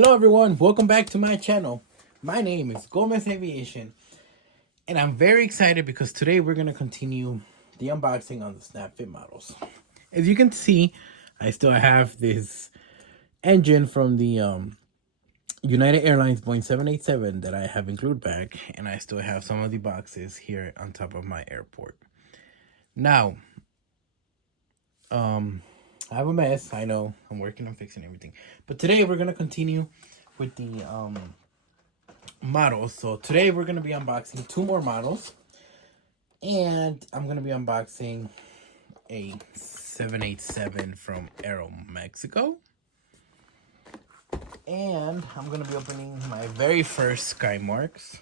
Hello everyone, welcome back to my channel. My name is Gomez Aviation and I'm very excited because today we're going to continue the unboxing on the SnapFit models. As you can see, I still have this engine from the United Airlines Boeing 787 that I have included back, and I still have some of the boxes here on top of my airport. Now, I have a mess. I know. I'm working on fixing everything. But today we're going to continue with the models. So today we're going to be unboxing two more models. And I'm going to be unboxing a 787 from Aeromexico. And I'm going to be opening my very first Skymarks,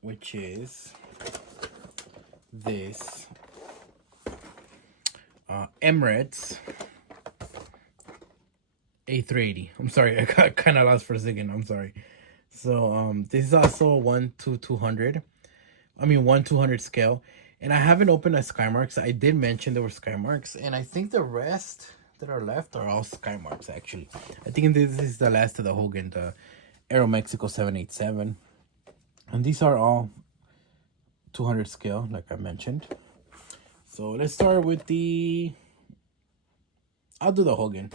which is this Emirates A380. I'm sorry, I got kind of lost for a second. I'm sorry. So this is also 1/200. I mean 1/200 scale. And I haven't opened a Skymarks. I did mention there were Skymarks, and I think the rest that are left are all Skymarks actually. I think this is the last of the Hogan, the Aeromexico 787. And these are all 200 scale, like I mentioned. So let's start with I'll do the Hogan.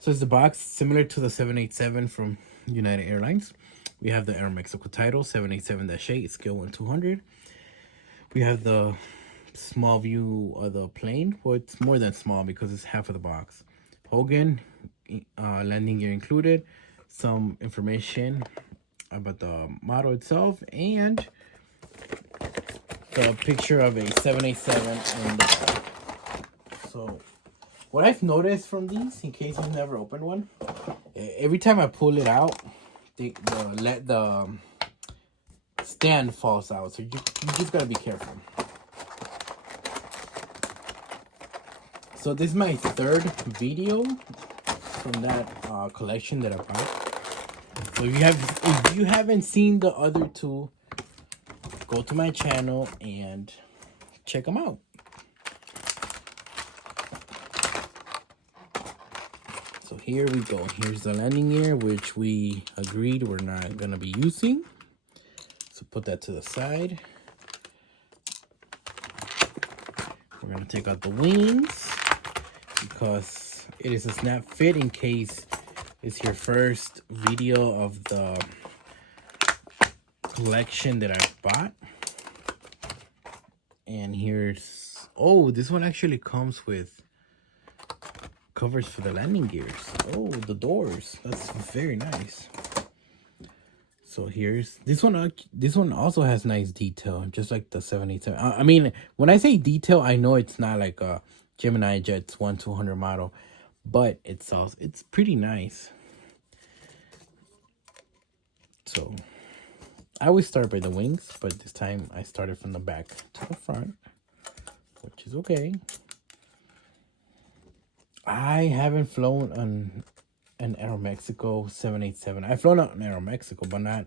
So it's the box similar to the 787 from United Airlines. We have the Aeromexico title, 787-8, scale 1/200. We have the small view of the plane. Well, it's more than small because it's half of the box. Hogan, landing gear included, some information about the model itself, and the picture of a 787 in the back. So what I've noticed from these, in case you've never opened one, every time I pull it out, the stand falls out. So you just gotta be careful. So this is my third video from that collection that I bought. So if you haven't seen the other two, go to my channel and check them out. So here we go. Here's the landing gear, which we agreed we're not going to be using. So put that to the side. We're going to take out the wings because it is a snap fit, in case it's your first video of the collection that I bought. And here's, oh, this one actually comes with covers for the landing gears. Oh, the doors. That's very nice. So here's this one. This one also has nice detail, just like the 787. I mean, when I say detail, I know it's not like a Gemini Jet's 1/200 model, but it's pretty nice. So I always start by the wings, but this time I started from the back to the front, which is okay. I haven't flown on an Aeromexico 787. I've flown on Aeromexico, but not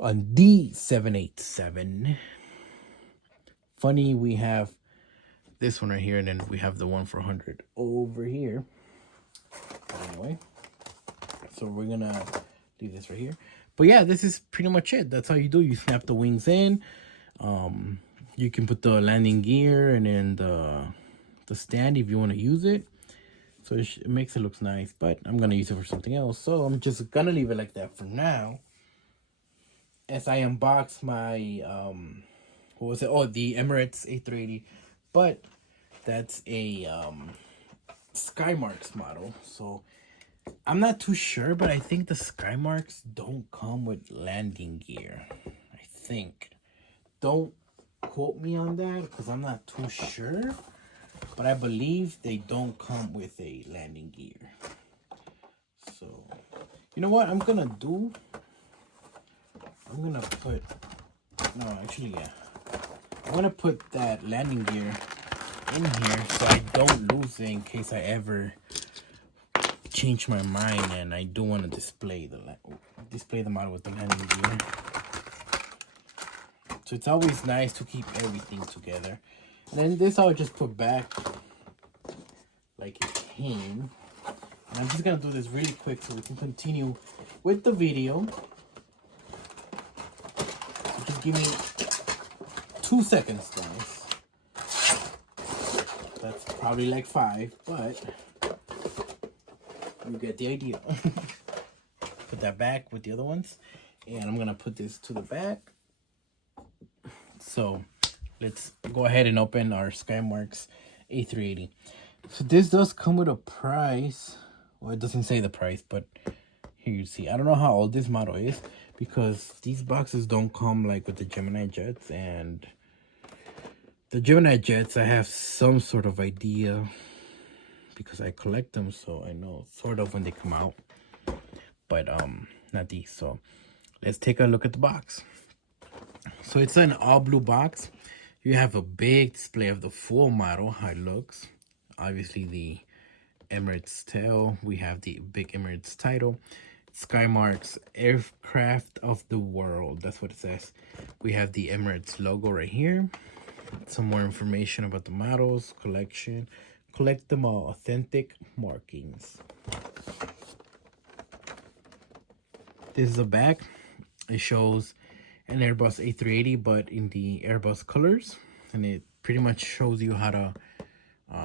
on the 787. Funny, we have this one right here, and then we have the 1/400 over here. Anyway, so we're gonna leave this right here. But yeah, this is pretty much it. That's how you do. You snap the wings in. You can put the landing gear and then the stand if you want to use it. So it makes it look nice, but I'm going to use it for something else. So I'm just going to leave it like that for now. As I unbox my, what was it? Oh, the Emirates A380. But that's a Skymarks model. So I'm not too sure, but I think the Skymarks don't come with landing gear. I think. Don't quote me on that because I'm not too sure. But I believe they don't come with a landing gear. So, you know what I'm going to do? I'm going to put... No, actually, yeah. I'm going to put that landing gear in here so I don't lose it in case I ever change my mind and I do want to display the model with the landing gear. So it's always nice to keep everything together. And then this I'll just put back like it came. And I'm just gonna do this really quick so we can continue with the video. So just give me 2 seconds, guys. That's probably like 5, but you get the idea. Put that back with the other ones. And I'm gonna put this to the back. So let's go ahead and open our Skymarks A380. So this does come with a price. Well, it doesn't say the price, but here you see. I don't know how old this model is because these boxes don't come like with the Gemini jets. And the Gemini jets, I have some sort of idea because I collect them, so I know sort of when they come out. But not these. So let's take a look at the box. So it's an all blue box. You have a big display of the full model, how it looks. Obviously the Emirates tail. We have the big Emirates title. Skymarks Aircraft of the World. That's what it says. We have the Emirates logo right here. Some more information about the models, collection. Collect them all. Authentic markings. This is the back. It shows an Airbus A380, but in the Airbus colors. And it pretty much shows you how to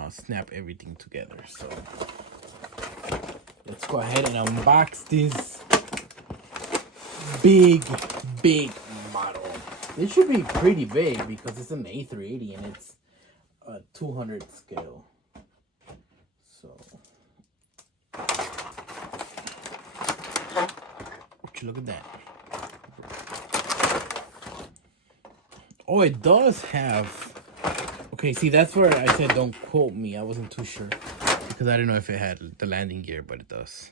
snap everything together. So let's go ahead and unbox this big model. It should be pretty big because it's an A380 and it's a 200 scale. So would you look at that? Oh, it does have. Okay, see, that's where I said don't quote me. I wasn't too sure because I didn't know if it had the landing gear, but it does.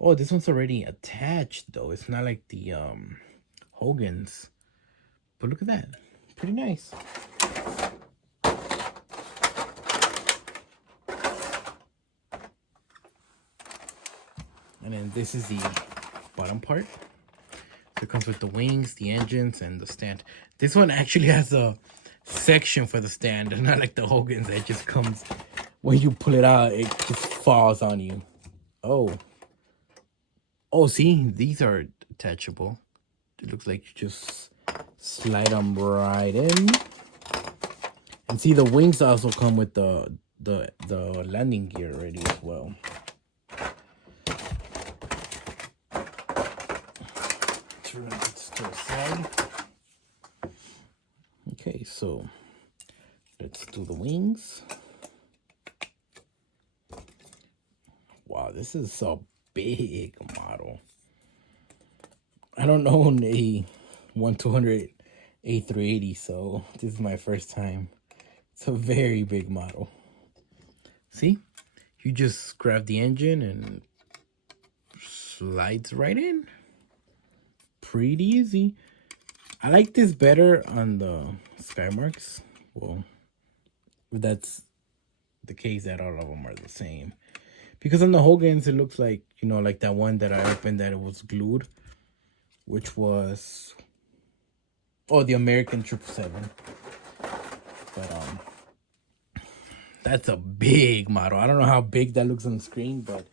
Oh, this one's already attached though. It's not like the Hogan's. But look at that. Pretty nice. And then this is the bottom part. So it comes with the wings, the engines, and the stand. This one actually has a section for the stand, not like the Hogan's that just comes when you pull it out, it just falls on you. Oh, see, these are detachable. It looks like you just slide them right in. And see, the wings also come with the landing gear already as well. Turn this to the side. Okay, so let's do the wings. Wow, this is a big model. I don't own a 1200 A380, so this is my first time. It's a very big model. See, you just grab the engine and slides right in. Pretty easy. I like this better on the Skymarks. Well, that's the case that all of them are the same. Because on the Hogan's, it looks like, you know, like that one that I opened that it was glued. Which was, oh, the American 777. But, that's a big model. I don't know how big that looks on the screen, but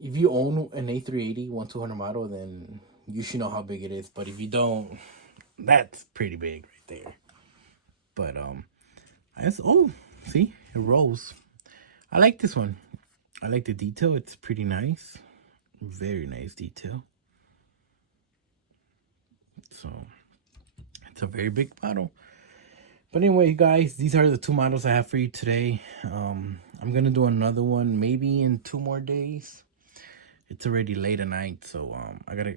if you own an A380 1200 model, then you should know how big it is. But if you don't, that's pretty big right there. But I guess, oh, see, it rolls. I like this one. I like the detail. It's pretty nice. Very nice detail. So it's a very big model. But anyway, guys, these are the 2 models I have for you today. I'm gonna do another one maybe in 2 more days. It's already late at night, so I gotta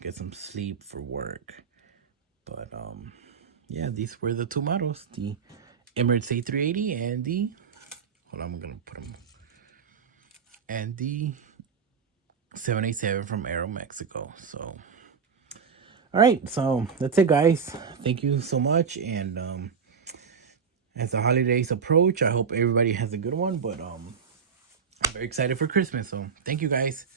get some sleep for work. But yeah, these were the 2 models, the Emirates A380 and the, hold on, I'm gonna put them, and the 787 from Aeromexico. So all right, so that's it, guys. Thank you so much. And as the holidays approach, I hope everybody has a good one. But I'm very excited for Christmas. So thank you, guys.